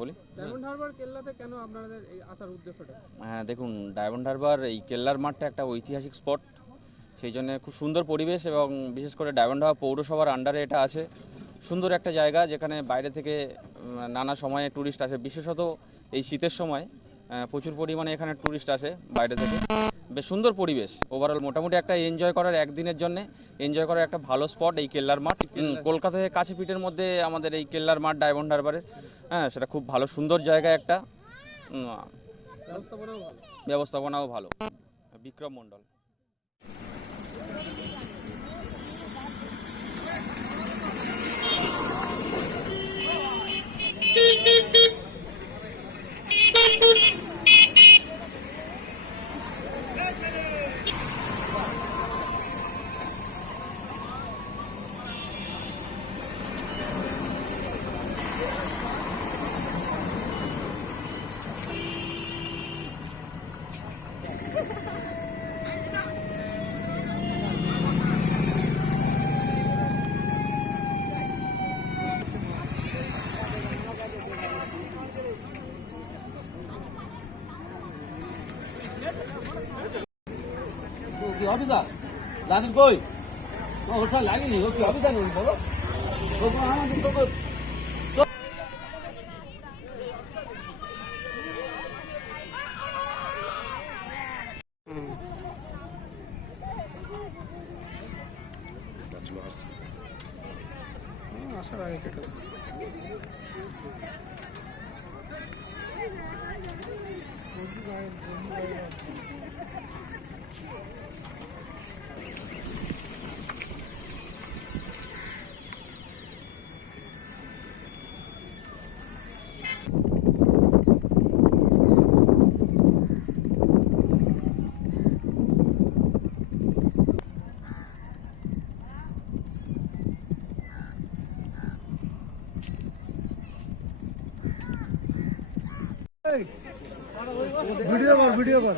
বলি? ডায়মন্ড হারবার কেল্লাতে কেন আপনাদের এই আসার উদ্দেশ্যটা? হ্যাঁ দেখুন ডায়মন্ড হারবার এই কেল্লার মাঠটা একটা ঐতিহাসিক স্পট সেই জন্য খুব সুন্দর পরিবেশ এবং বিশেষ করে ডায়মন্ড হারবার পৌরসভার আন্ডারে এটা আছে। সুন্দর একটা জায়গা যেখানে বাইরে থেকে নানা সময়ে ট্যুরিস্ট আসে। বিশেষত এই শীতের সময়। প্রচুর পরিমাণে এখানে ট্যুরিস্ট আসে বাইরে থেকে। বেশ সুন্দর পরিবেশ। ওভারঅল মোটামুটি একটা এনজয় করার একদিনের জন্য এনজয় করার একটা ভালো স্পট এই কেল্লার মাঠ। কলকাতা থেকে কাছে পিঠের মধ্যে আমাদের এই কেল্লার মাঠ ডায়মন্ড হারবারের হ্যাঁ সেটা খুব ভালো সুন্দর জায়গা একটা। ব্যবস্থাপনাও ভালো। বিক্রম মণ্ডল। কি অফিসার? জানেন কই? ওর সাথে লাগেনি? ও কি অফিসার নেই বলো? আমাদের তো আসার আগে কেটে ভিডিও কর ভিডিও কর।